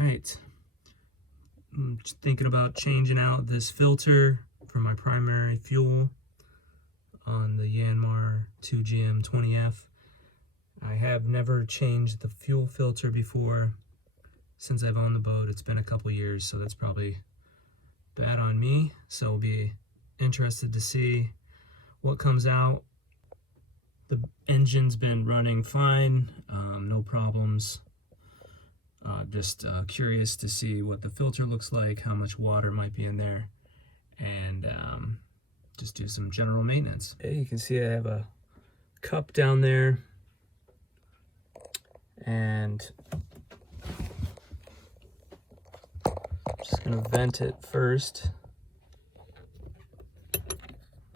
right. I'm just thinking about changing out this filter for my primary fuel on the Yanmar 2GM20F. I have never changed the fuel filter before since I've owned the boat. It's been a couple years, so that's probably bad on me. So I'll be interested to see what comes out. The engine's been running fine, no problems. Just curious to see what the filter looks like, how much water might be in there, and just do some general maintenance. Okay, you can see I have a cup down there, and I'm just gonna vent it first.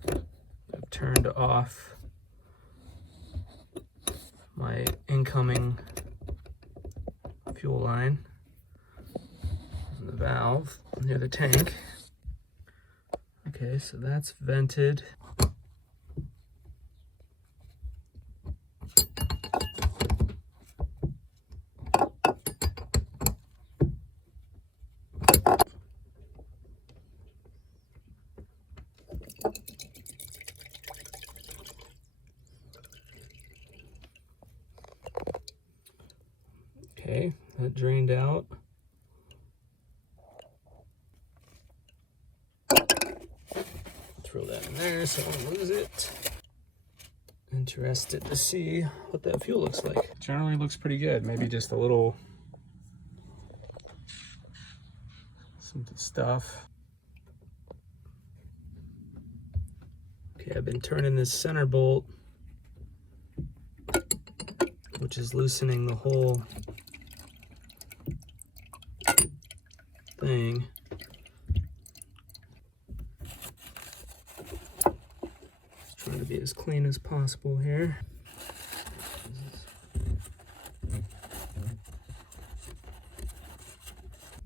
I've turned off my incoming fuel line and the valve near the tank. Okay, so that's vented. Okay, that drained out. Throw that in there so I don't lose it. Interested to see what that fuel looks like. Generally looks pretty good. Maybe just a little some stuff. Okay, I've been turning this center bolt, which is loosening the whole thing. Just trying to be as clean as possible here.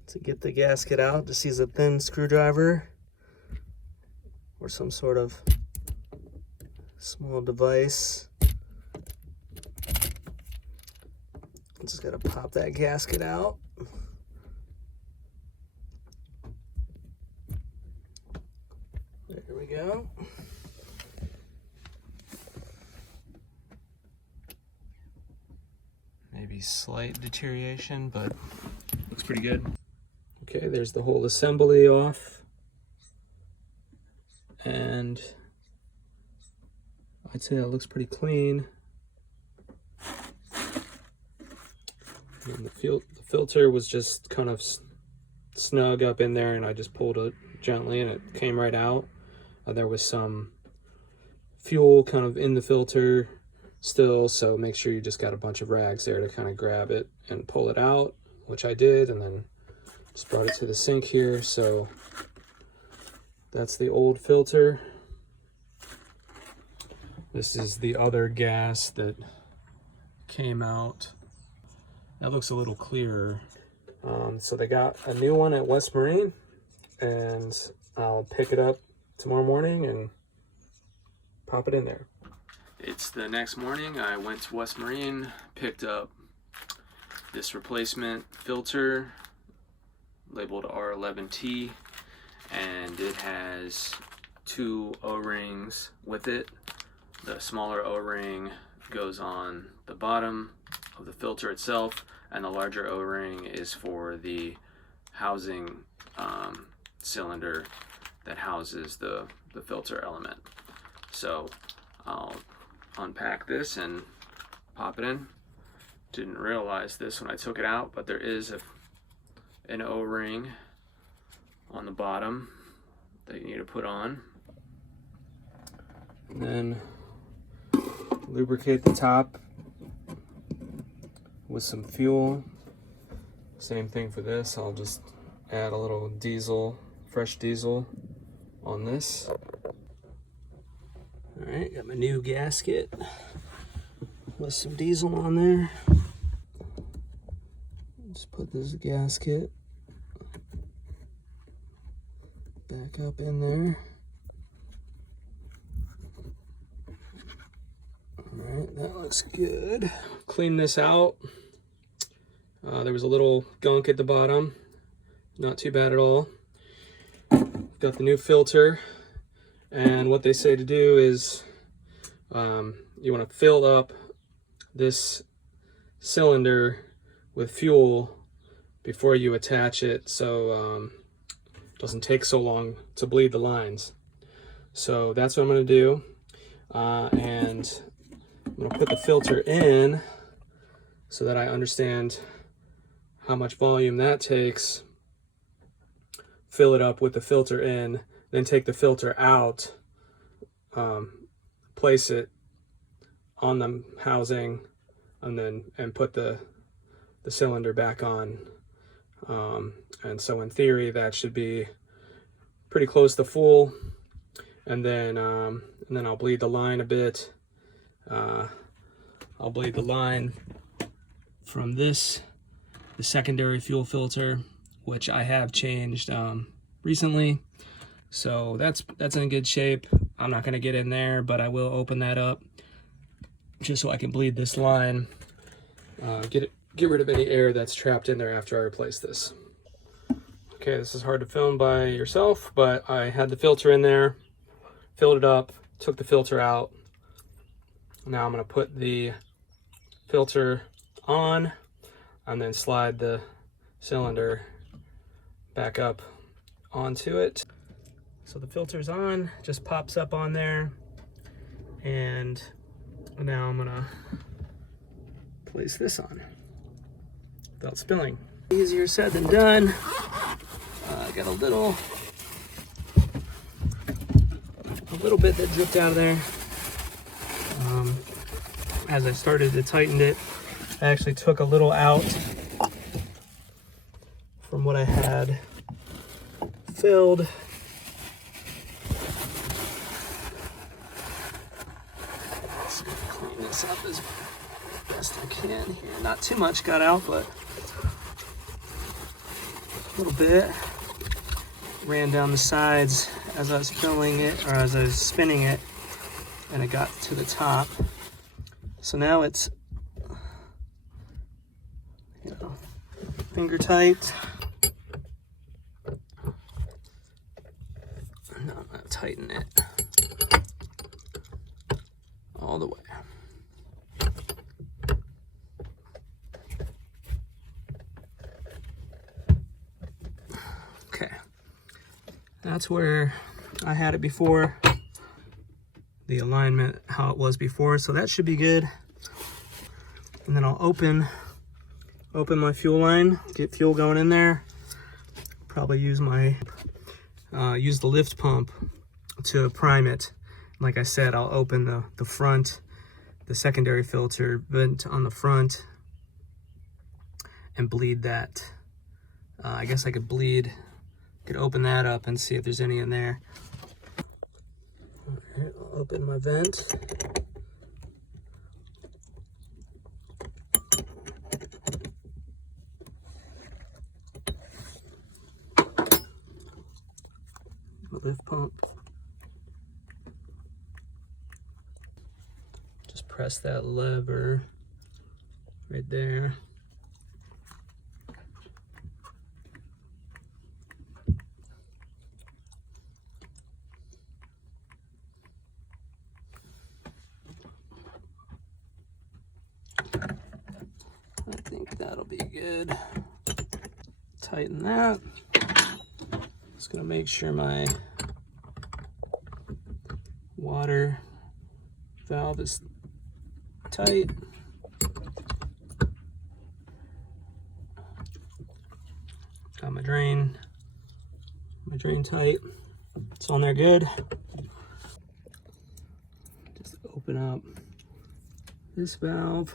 To get the gasket out, just use a thin screwdriver or some sort of small device. Just gotta pop that gasket out. There we go. Maybe slight deterioration, but looks pretty good. Okay, there's the whole assembly off. And I'd say that looks pretty clean. And the filter was just kind of snug up in there, and I just pulled it gently and it came right out. There was some fuel kind of in the filter still, so make sure you just got a bunch of rags there to kind of grab it and pull it out, which I did, and then just brought it to the sink here. So that's the old filter. This is the other gas that came out. That looks a little clearer. So they got a new one at West Marine, and I'll pick it up tomorrow morning and pop it in there. It's the next morning. I went to West Marine, picked up this replacement filter labeled R11T, and it has 2 O-rings with it. The smaller O-ring goes on the bottom of the filter itself, and the larger O-ring is for the housing cylinder that houses the filter element. So I'll unpack this and pop it in. Didn't realize this when I took it out, but there is an O-ring on the bottom that you need to put on. And then lubricate the top with some fuel. Same thing for this. I'll just add a little diesel, fresh diesel on this. All right, got my new gasket with some diesel on there. Just put this gasket back up in there. All right, that looks good. Clean this out. There was a little gunk at the bottom, not too bad at all. Got the new filter, and what they say to do is you want to fill up this cylinder with fuel before you attach it, so it doesn't take so long to bleed the lines. So that's what I'm going to do, and I'm going to put the filter in so that I understand how much volume that takes. Fill it up with the filter in, then take the filter out, place it on the housing, and put the cylinder back on. And so in theory that should be pretty close to full, and then I'll bleed the line a bit. I'll bleed the line from the secondary fuel filter, which I have changed recently, so that's in good shape. I'm not going to get in there, but I will open that up just so I can bleed this line, get rid of any air that's trapped in there after I replace this. Okay, this is hard to film by yourself, but I had the filter in there, filled it up, took the filter out. Now I'm going to put the filter on and then slide the cylinder back up onto it. So the filter's on, just pops up on there, and now I'm gonna place this on without spilling. Easier said than done. Got a little bit that dripped out of there. As I started to tighten it, I actually took a little out from what I had filled. Just gonna clean this up as best I can here. Not too much got out, but a little bit. Ran down the sides as I was filling it, or as I was spinning it, and it got to the top. So now it's, finger tight. Now I'm going to tighten it all the way. Okay, that's where I had it before. The alignment how it was before, so that should be good. And then I'll open my fuel line, get fuel going in there. Probably use use the lift pump to prime it. Like I said, I'll open the front, the secondary filter vent on the front, and bleed that. I guess I could open that up and see if there's any in there. Alright, I'll open my vent. My lift pump. Just press that lever right there. I think that'll be good. Tighten that. Just gonna make sure my water valve is tight. Got my drain tight. It's on there good. Just open up this valve.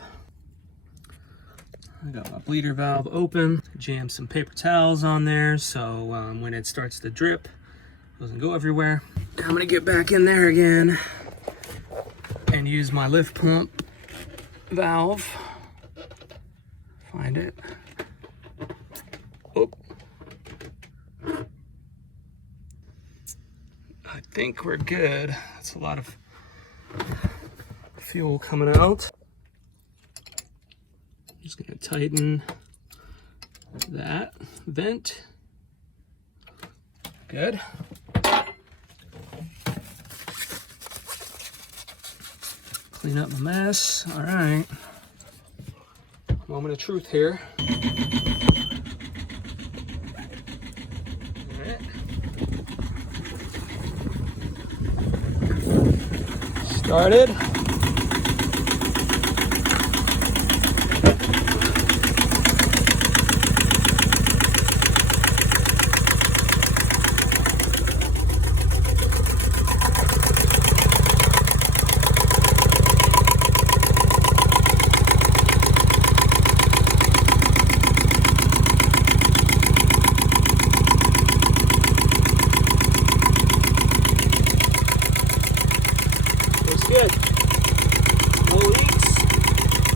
I got my bleeder valve open. Jam some paper towels on there so when it starts to drip, it doesn't go everywhere. I'm gonna get back in there again and use my lift pump valve. Find it. Oh. I think we're good. That's a lot of fuel coming out. Just gonna tighten that vent. Good. Clean up the mess. All right. Moment of truth here. All right. Started.